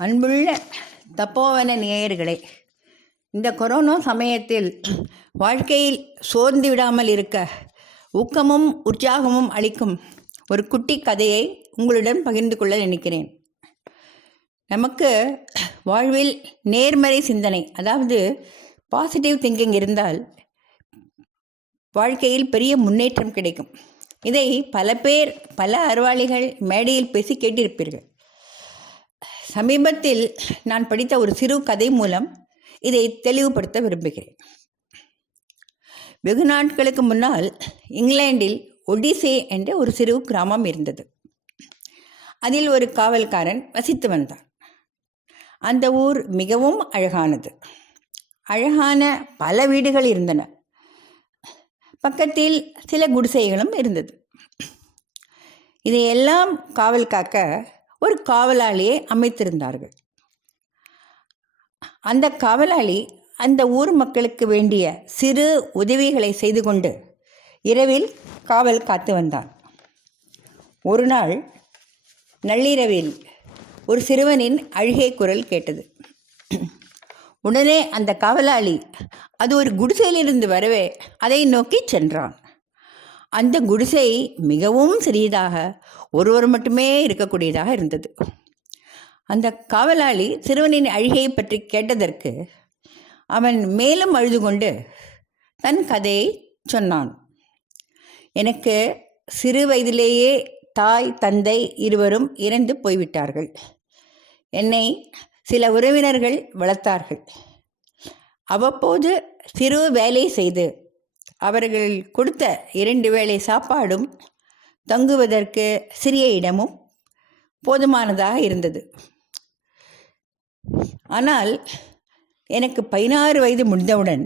அன்புள்ள தப்போவன நேயர்களே, இந்த கொரோனா சமயத்தில் வாழ்க்கையில் சோர்ந்து விடாமல் இருக்க ஊக்கமும் உற்சாகமும் அளிக்கும் ஒரு குட்டி கதையை உங்களுடன் பகிர்ந்து கொள்ள நினைக்கிறேன். நமக்கு வாழ்வில் நேர்மறை சிந்தனை, அதாவது பாசிட்டிவ் திங்கிங் இருந்தால் வாழ்க்கையில் பெரிய முன்னேற்றம் கிடைக்கும். இதை பல பேர், பல அறிவாளிகள் மேடையில் பேசி கேட்டிருப்பீர்கள். சமீபத்தில் நான் படித்த ஒரு சிறு கதை மூலம் இதை தெளிவுபடுத்த விரும்புகிறேன். வெகு நாட்களுக்கு முன்னால் இங்கிலாந்தில் ஒடிசே என்ற ஒரு சிறு கிராமம் இருந்தது. அதில் ஒரு காவல்காரன் வசித்து வந்தான். அந்த ஊர் மிகவும் அழகானது. அழகான பல வீடுகள் இருந்தன. பக்கத்தில் சில குடிசைகளும் இருந்தது. இதையெல்லாம் காவல் காக்க ஒரு காவலாளியை அமைத்திருந்தார்கள். அந்த காவலாளி அந்த ஊர் மக்களுக்கு வேண்டிய சிறு உதவிகளை செய்து கொண்டு இரவில் காவல் காத்து வந்தான். ஒரு நாள் நள்ளிரவில் ஒரு சிறுவனின் அழுகை குரல் கேட்டது. உடனே அந்த காவலாளி அது ஒரு குடிசையிலிருந்து வரவே அதை நோக்கி சென்றான். அந்த குடிசை மிகவும் சிறியதாக, ஒருவர் மட்டுமே இருக்கக்கூடியதாக இருந்தது. அந்த காவலாளி சிறுவனின் அழுகையை பற்றி கேட்டதற்கு அவன் மேலும் அழுது கொண்டு தன் கதையை சொன்னான். எனக்கு சிறு வயதிலேயே தாய், தந்தை இருவரும் இறந்து போய்விட்டார்கள். என்னை சில உறவினர்கள் வளர்த்தார்கள். அவ்வப்போது சிறு வேலை செய்து அவர்கள் கொடுத்த 2 வேளை சாப்பாடும் தங்குவதற்கு சிறிய இடமும் போதுமானதாக இருந்தது. ஆனால் எனக்கு 16 வயது முடிந்தவுடன்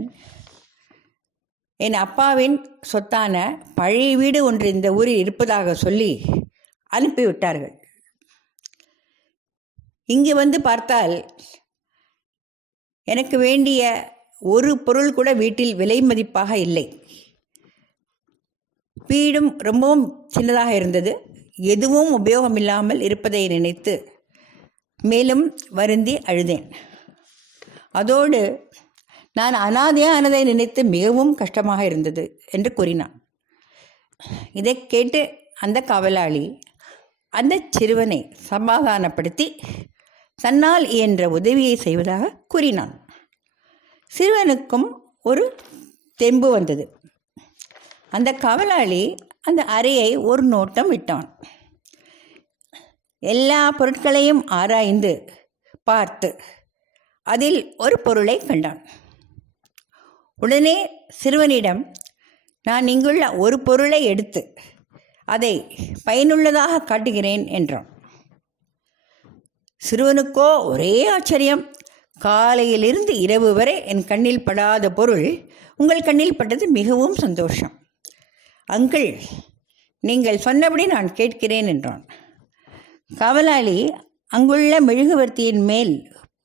என் அப்பாவின் சொத்தான பழைய வீடு ஒன்று இந்த ஊரில் இருப்பதாக சொல்லி அனுப்பிவிட்டார்கள். இங்கு வந்து பார்த்தால் எனக்கு வேண்டிய ஒரு பொருள் கூட வீட்டில் விலை மதிப்பாக இல்லை. வீடும் ரொம்பவும் சின்னதாக இருந்தது. எதுவும் உபயோகமில்லாமல் இருப்பதை நினைத்து மேலும் வருந்தி அழுதேன். அதோடு நான் அனாதையானதை நினைத்து மிகவும் கஷ்டமாக இருந்தது என்று கூறினான். இதை கேட்டு அந்த காவலாளி அந்த சிறுவனை சமாதானப்படுத்தி தன்னால் இயன்ற உதவியை செய்வதாக கூறினான். சிறுவனுக்கும் ஒரு தெம்பு வந்தது. அந்த காவலாளி அந்த அறையை ஒரு நோட்டம் விட்டான். எல்லா பொருட்களையும் ஆராய்ந்து பார்த்து அதில் ஒரு பொருளை கண்டான். உடனே சிறுவனிடம், நான் இங்குள்ள ஒரு பொருளை எடுத்து அதை பயனுள்ளதாக காட்டுகிறேன் என்றான். சிறுவனுக்கோ ஒரே ஆச்சரியம். காலையிலிருந்து இரவு வரை என் கண்ணில் படாத பொருள் உங்கள் கண்ணில் பட்டது மிகவும் சந்தோஷம். அங்கிள், நீங்கள் சொன்னபடி நான் கேட்கிறேன் என்றான். காவலாளி அங்குள்ள மெழுகுவர்த்தியின் மேல்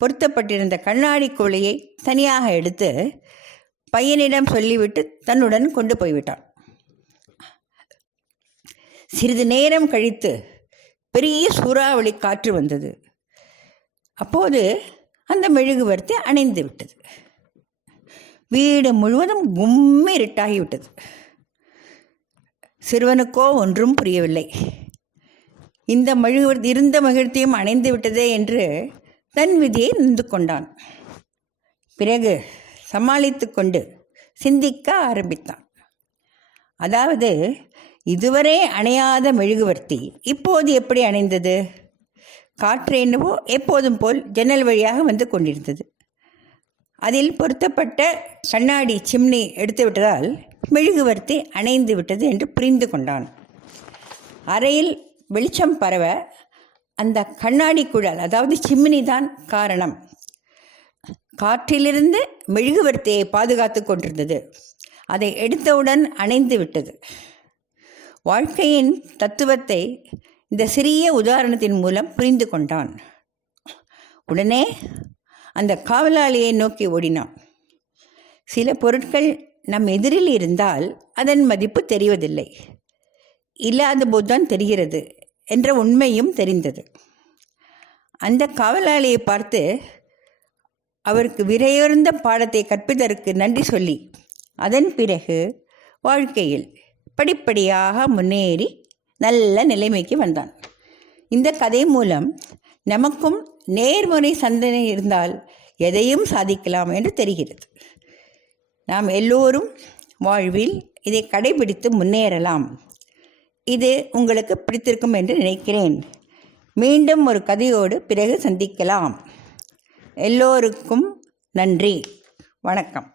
பொருத்தப்பட்டிருந்த கண்ணாடி குவளையை தனியாக எடுத்து பையனிடம் சொல்லிவிட்டு தன்னுடன் கொண்டு போய்விட்டான். சிறிது நேரம் கழித்து பெரிய சூறாவளி காற்று வந்தது. அப்போது அந்த மெழுகுவர்த்தி அணைந்து விட்டது. வீடு முழுவதும் கும்மி இருட்டாகிவிட்டது. சிறுவனுக்கோ ஒன்றும் புரியவில்லை. இந்த மெழுகுவர்த்தி இருந்த மகிழ்ச்சியும் அணைந்து விட்டதே என்று தன் விதியை நின்று கொண்டான். பிறகு சமாளித்து கொண்டு சிந்திக்க ஆரம்பித்தான். அதாவது, இதுவரை அணையாத மெழுகுவர்த்தி இப்போது எப்படி அணைந்தது? காற்று என்னவோ எப்போதும் போல் ஜன்னல் வழியாக வந்து கொண்டிருந்தது. அதில் பொருத்தப்பட்ட கண்ணாடி சிம்னி எடுத்து விட்டதால் மெழுகுவர்த்தி அணைந்து விட்டது என்று புரிந்து கொண்டான். அறையில் வெளிச்சம் பரவ அந்த கண்ணாடி குழல், அதாவது சிம்னி தான் காரணம். காற்றிலிருந்து மெழுகுவர்த்தியை பாதுகாத்து கொண்டிருந்தது. அதை எடுத்தவுடன் அணைந்து விட்டது. வாழ்க்கையின் தத்துவத்தை இந்த சிறிய உதாரணத்தின் மூலம் புரிந்து கொண்டான். உடனே அந்த காவலாளியை நோக்கி ஓடினான். சில பொருட்கள் நம் எதிரில் இருந்தால் அதன் மதிப்பு தெரிவதில்லை, இல்லாத போதுதான் தெரிகிறது என்ற உண்மையும் தெரிந்தது. அந்த காவலாளியை பார்த்து அவருக்கு விலையுயர்ந்த பாடத்தை கற்பித்ததற்கு நன்றி சொல்லி அதன் பிறகு வாழ்க்கையில் படிப்படியாக முன்னேறி நல்ல நிலைமைக்கு வந்தான். இந்த கதை மூலம் நமக்கும் நேர்முறை சிந்தனை இருந்தால் எதையும் சாதிக்கலாம் என்று தெரிகிறது. நாம் எல்லோரும் வாழ்வில் இதை கடைபிடித்து முன்னேறலாம். இது உங்களுக்கு பிடித்திருக்கும் என்று நினைக்கிறேன். மீண்டும் ஒரு கதையோடு பிறகு சந்திக்கலாம். எல்லோருக்கும் நன்றி. வணக்கம்.